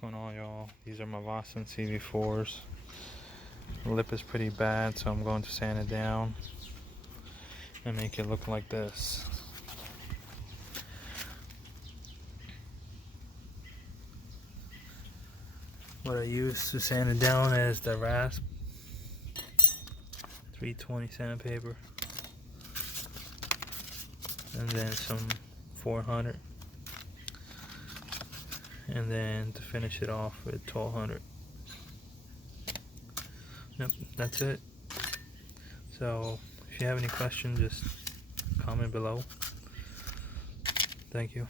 going on, y'all? These are my Vossen CV4s. The lip is pretty bad, so I'm going to sand it down and make it look like this. What I use to sand it down is the rasp 320 sandpaper, and then some 400, and then to finish it off with 1200. Yep, that's it. So if you have any questions, just comment below. Thank you.